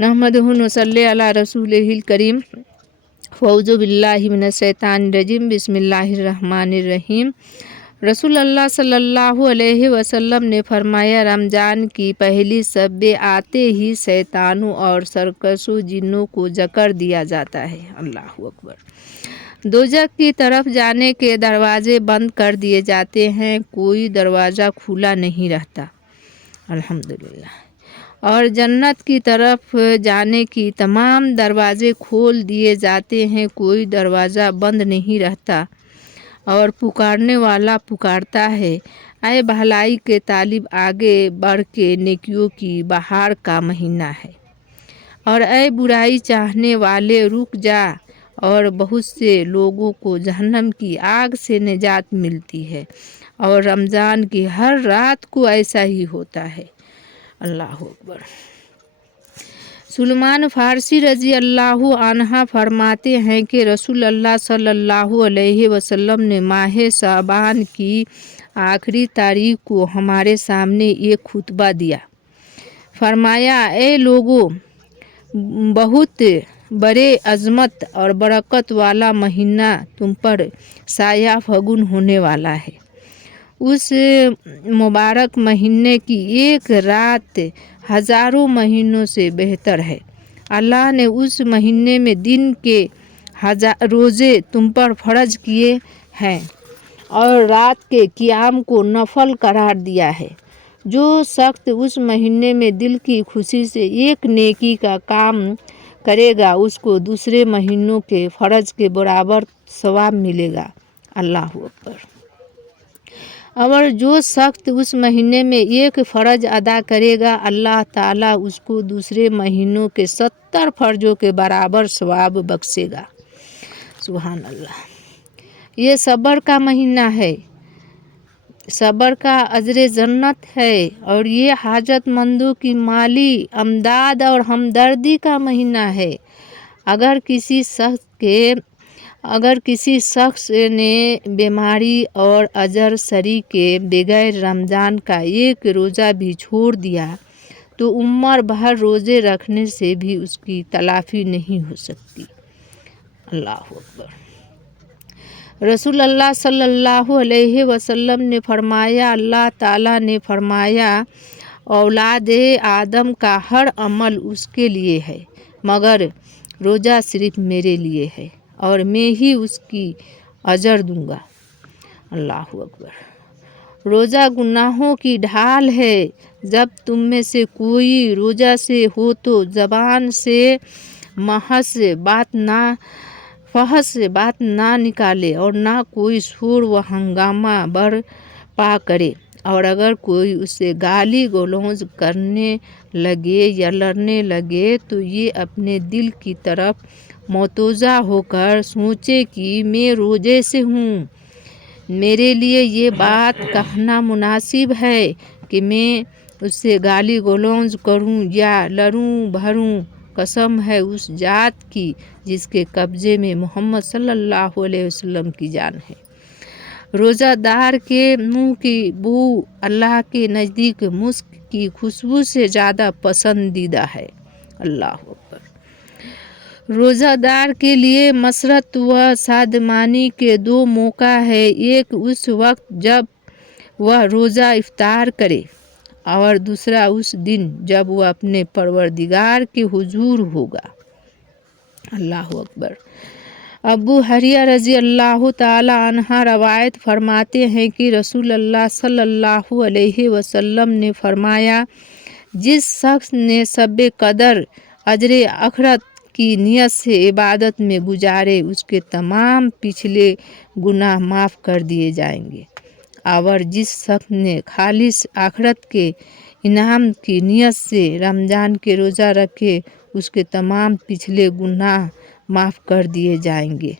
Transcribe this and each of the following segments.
नहमदुहु नसल्ली अला रसूलिहिल करीम। फ़ौज़ु बिल्लाहि मिनश्शैतानिर रजीम। बिस्मिल्लाहिर्रहमानिर्रहीम। रसूलुल्लाह सल्लल्लाहु अलैहि वसल्लम ने फरमाया, रमज़ान की पहली शब आते ही शैतानों और सरकसों जिन्नों को जकड़ दिया जाता है। अल्लाहु अकबर। दोज़ख की तरफ जाने के दरवाजे बंद कर दिए जाते हैं, कोई दरवाज़ा खुला नहीं रहता। अल्हम्दुलिल्लाह। और जन्नत की तरफ जाने की तमाम दरवाजे खोल दिए जाते हैं, कोई दरवाज़ा बंद नहीं रहता। और पुकारने वाला पुकारता है, ऐ भलाई के तालिब आगे बढ़ के नेकियों की बहार का महीना है। और ऐ बुराई चाहने वाले रुक जा। और बहुत से लोगों को जहन्नम की आग से निजात मिलती है। और रमज़ान की हर रात को ऐसा ही होता है। अल्लाह अकबर। सलमान फ़ारसी रज़ी अल्लाहु अन्हा फरमाते हैं कि रसूलुल्लाह सल्लल्लाहु अलैहि वसल्लम ने माह शाबान की आखिरी तारीख को हमारे सामने एक खुतबा दिया। फरमाया, ए लोगों, बहुत बड़े अज़मत और बरकत वाला महीना तुम पर साया फगुन होने वाला है। उस मुबारक महीने की एक रात हज़ारों महीनों से बेहतर है। अल्लाह ने उस महीने में दिन के रोज़े तुम पर फ़र्ज किए हैं और रात के क़ियाम को नफल करार दिया है। जो शख्स उस महीने में दिल की खुशी से एक नेकी का काम करेगा, उसको दूसरे महीनों के फ़र्ज के बराबर सवाब मिलेगा। अल्लाह अकबर। और जो शख्स उस महीने में एक फ़र्ज अदा करेगा, अल्लाह ताला उसको दूसरे महीनों के 70 फ़र्जों के बराबर सवाब बख्शेगा। सुभान अल्लाह। ये सब्र का महीना है, सब्र का अजर जन्नत है। और ये हाजतमंदों की माली अमदाद और हमदर्दी का महीना है। अगर किसी शख्स ने बीमारी और अजर सरी के बगैर रमज़ान का एक रोज़ा भी छोड़ दिया, तो उम्र भर रोज़े रखने से भी उसकी तलाफ़ी नहीं हो सकती। अल्लाह अकबर। रसूलुल्लाह सल्लल्लाहु अलैहि वसल्लम ने फरमाया, अल्लाह ताला ने फरमाया, औलाद आदम का हर अमल उसके लिए है, मगर रोज़ा सिर्फ मेरे लिए है और मैं ही उसकी अजर दूंगा। अल्लाह अकबर। रोज़ा गुनाहों की ढाल है। जब तुम में से कोई रोज़ा से हो तो ज़बान से फहश बात ना निकाले और ना कोई शोर व हंगामा बरपा करे। और अगर कोई उससे गाली गलौज करने लगे या लड़ने लगे, तो ये अपने दिल की तरफ मुतवज्जा होकर सोचे कि मैं रोज़े से हूँ। मेरे लिए ये बात कहना मुनासिब है कि मैं उससे गाली गलौज करूँ या लड़ूँ भरूँ। कसम है उस जात की जिसके कब्ज़े में मोहम्मद सल्लल्लाहु अलैहि वसल्लम की जान है। रोज़ादार के मुँह की बू अल्लाह के नज़दीक मुस्क की खुशबू से ज़्यादा पसंदीदा है। अल्लाह अकबर। रोज़ादार के लिए मसरत व सादमानी के 2 मौका है। एक उस वक्त जब वह रोज़ा इफ्तार करे और दूसरा उस दिन जब वह अपने परवरदिगार के हुजूर होगा। अल्लाह अकबर। अबू हरिया रज़ी अल्लाह ताला अन्हा रवायत फरमाते हैं कि रसूलुल्लाह सल्लल्लाहु अलैहि वसल्लम ने फरमाया, जिस शख्स ने शब कदर अजर आखिरत की नियत से इबादत में गुजारे, उसके तमाम पिछले गुनाह माफ़ कर दिए जाएंगे। और जिस शख्स ने खालिस आखिरत के इनाम की नियत से रमज़ान के रोज़ा रखे, उसके तमाम पिछले गुनाह माफ़ कर दिए जाएंगे।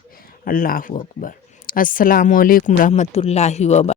अल्लाह अकबर। अस्सलामु अलैकुम रहमतुल्लाहि व बरकातहू।